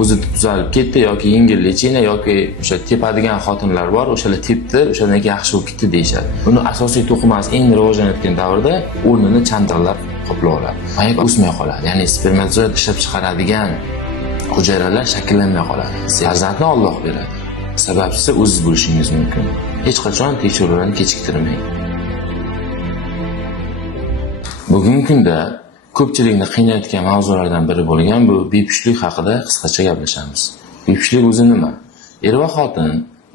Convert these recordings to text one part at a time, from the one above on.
o'zi tuzalib ketdi yoki yengil lechina yoki o'sha tepadigan xotinlar bor, o'shalar tepdi, o'shadan keyin yaxshi bo'lib ketdi deyishadi. Buni asosiy to'qimasi endi rivojlanayotgan davrda o'rnini chandiqlar qoplab oladi. Mayak o'smay qoladi. Ya'ni spermatozoid ishlab chiqaradigan hujayralar shakllanmay qoladi. Farzandni Alloh beradi. Sababchisi o'zingiz bo'lishingiz mumkin. Hech qachon tekshiruvlarni kechiktirmang. Bugungi kunda ko'pchilikni qiynayotgan mavzulardan biri bo'lgan bu bepushtlik haqida qisqacha gaplashamiz. Bepushtlik o'zi nima? Er va xotin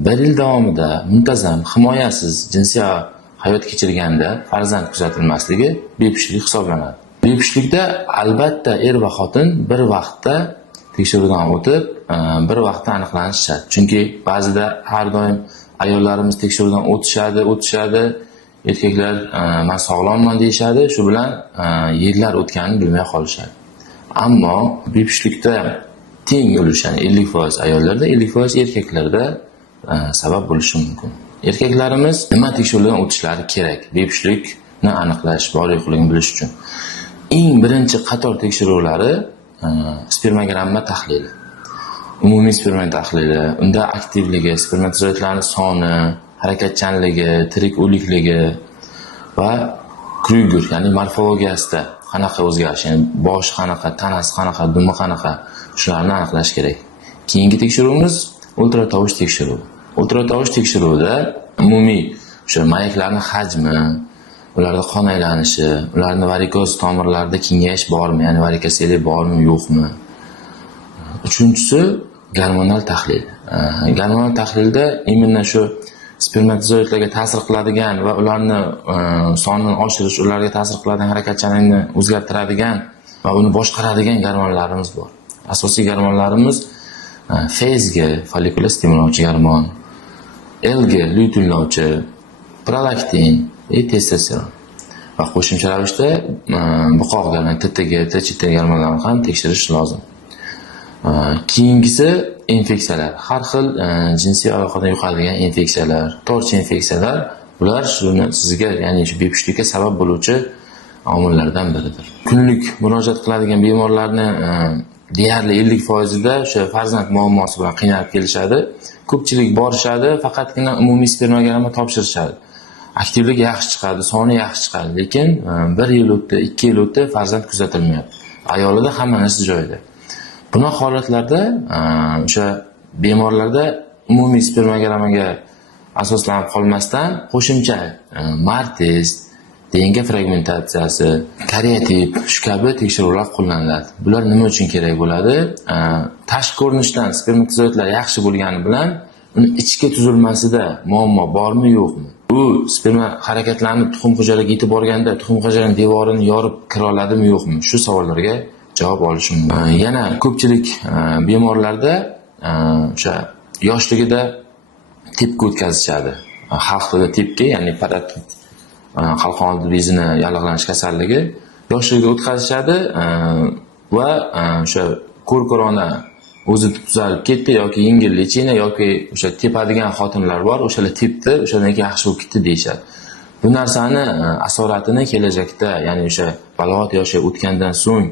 bir yil davomida muntazam himoyasiz jinsiy hayot kechirganda farzand kuzatilmasligi bepushtlik hisoblanadi. Bepushtlikda albatta er va xotin bir vaqtda tekshiruvdan o'tib, bir vaqtda aniqlanishi shart. Chunki ba'zida har doim ayollarimiz tekshiruvdan o'tishadi. Erkaklar men sog'lomman deyishadi, shu bilan yillar o'tganini bilmay qolishadi. Ammo bepushtlikda teng ulush, ya'ni 50% ayollarda, 50% erkaklarda sabab bo'lishi mumkin. Erkaklarimiz nima tekshiruvdan o'tishlari kerak? Bepushtlikni aniqlash, bor yo'qligini bilish uchun. Eng birinchi qator tekshiruvlari spermogramma tahlili. Umumiy sperma tahlili, unda aktivligi, spermatozoidlarning soni, harakatchanligi, tirik o'likligi va Krüger, ya'ni morfologiyasida qanaqa o'zgarish, ya'ni bosh qanaqa, tanasi qanaqa, dumi qanaqa, shularni aniqlash kerak. Keyingi tekshiruvimiz ultratovush tekshiruvi. Ultratovush tekshiruvida umumiy o'sha mayaklarning hajmi, ularda qon aylanishi, ularning varikoz tomirlarida kengayish bormi, ya'ni varikoseliya bormi, yo'qmi. Uchinchisi gormonal tahlil. Gormonal tahlilda imенно shu spermatozoidlarga ta'sir qiladigan va ularni sonini oshirish, ularga ta'sir qiladigan harakatchanlikni o'zgartiradigan va uni boshqaradigan gormonlarimiz bor. Asosiy gormonlarimiz FSG, follikular stimullovchi gormon, LG, luyullovchi, prolaktin va testosteron. Va qo'shimcha ravishda buqoq gormon, TTG, TCT gormonlarini ham tekshirish lozim. Keyingisi infeksiyalar. Har xil jinsiy aloqadan yuqadigan infeksiyalar, torchi infeksiyalar, ular shuni sizga, ya'ni shu bepushtlikka sabab bo'luvchi omillardan biridir. Kunlik murojaat qiladigan bemorlarni deyarli 50% da o'sha farzand muammosi bilan qiynalib kelishadi. Ko'pchilik borishadi, faqatgina umumiy spermogramma topshirishadi. Aktivligi yaxshi chiqadi, soni yaxshi chiqadi, lekin 1 yil o'tdi, 2 yil o'tdi, farzand kuzatilmayapti. Ayolida hamma narsa joyida. Bunaqa holatlarda o'sha bemorlarda umumiy spermogrammaga asoslanib qolmasdan qo'shimcha MAR test, DNK fragmentatsiyasi, karyotip shu kabi tekshiruvlar qo'llaniladi. Bular nima uchun kerak bo'ladi? Tashqi ko'rinishdan spermatozoidlar yaxshi bo'lgani bilan uni ichki tuzilmasida muammo bormi, yo'qmi? U sperma harakatlanib tuxum hujayraga yetib borganda tuxum hujayraning devorini yorib kira oladimi, yo'qmi? Shu savollarga javob olish mumkin. Yana ko'pchilik bemorlarda o'sha yoshligida tepki o'tkazishadi. Xalq tilida tepki, ya'ni paratit qalqon oldi bezini yallig'lanish kasalligi yoshligida o'tkazishadi va o'sha ko'r-ko'rona o'zi tuzalib ketdi yoki yengil lechina yoki o'sha tepadigan xotinlar bor, o'shalar tepdi, o'shadan keyin yaxshi bo'lib ketdi deyishadi. Bu narsani asoratini kelajakda, ya'ni o'sha balog'at yoshiga o'tgandan so'ng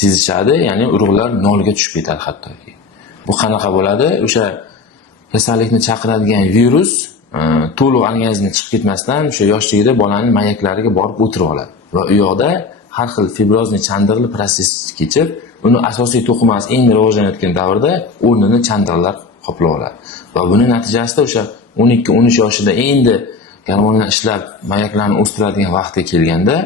sezishadi, ya'ni urug'lar nolga tushib ketadi hattoki. Bu qanaqa bo'ladi? O'sha kasallikni chaqiradigan virus to'liq organizmga chiqib ketmasdan o'sha yoshligida bolaning mayaklariga borib o'tirib oladi va u yoqda har xil fibrozli chandiqli prosess kechib, uni asosiy to'qimasi endi rivojlanayotgan davrda o'rnini chandiqlar qoplab oladi. Va buning natijasida o'sha 12-13 yoshida endi gormonlar ishlab mayaklarni o'stiradigan vaqtga kelganda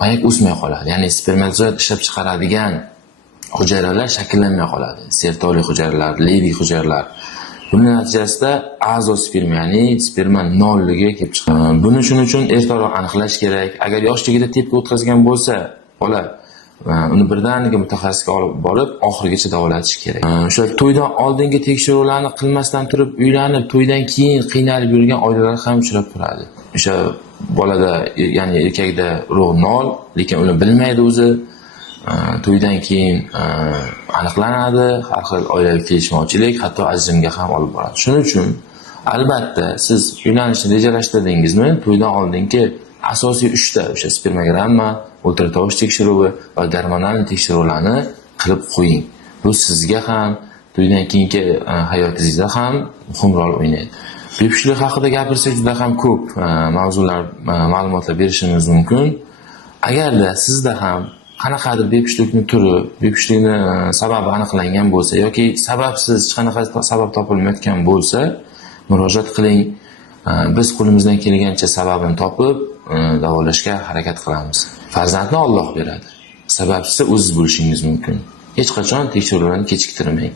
mayak o'smay qoladi. Ya'ni spermatozoid ishlab chiqaradigan hujayralar shakllanmay qoladi. Sertoli hujayralar, Levy hujayralar. Buning natijasida azosperma, ya'ni sperma nolligiga kelib chiqadi. Buni shuning uchun ertaroq aniqlash kerak. Agar yoshligida tepki o'tkazgan bo'lsa, bola uni birdaniga mutaxassisga olib borib, oxirigacha davolatish kerak. O'sha to'ydan oldingi tekshiruvlarni qilmasdan turib, uylanib, to'ydan keyin qiynalib yurgan oilalar ham uchrab turadi. O'sha bolada, ya'ni erkakda urug' nol, lekin uni bilmaydi o'zi. To'ydan keyin aniqlanadi, har xil oilaviy kelishmovchilik, hatto ajrimga ham olib boradi. Shuning uchun albatta siz uylanishni rejalashtirdingizmi, to'ydan oldingi asosiy 3 ta o'sha spermogramma, ultratovush tekshiruvi va gormonal tekshiruvlarni qilib qo'ying. Bu sizga ham, to'ydan keyingi hayotingizda ham muhim rol o'ynaydi. Bepushtlik haqida gapirsak juda ham ko'p mavzular, ma'lumotlar berishimiz mumkin. Agarda sizda ham qanaqadir bepushtlikni turi, bepushtlikni sababi aniqlangan bo'lsa yoki sababsiz hech qanaqa sabab topilmayotgan bo'lsa, murojaat qiling. Biz qo'limizdan kelgancha sababini topib, davolashga harakat qilamiz. Farzandni Alloh beradi. Sababchisi o'ziz bo'lishingiz mumkin. Hech qachon tekshiruvlarni kechiktirmang.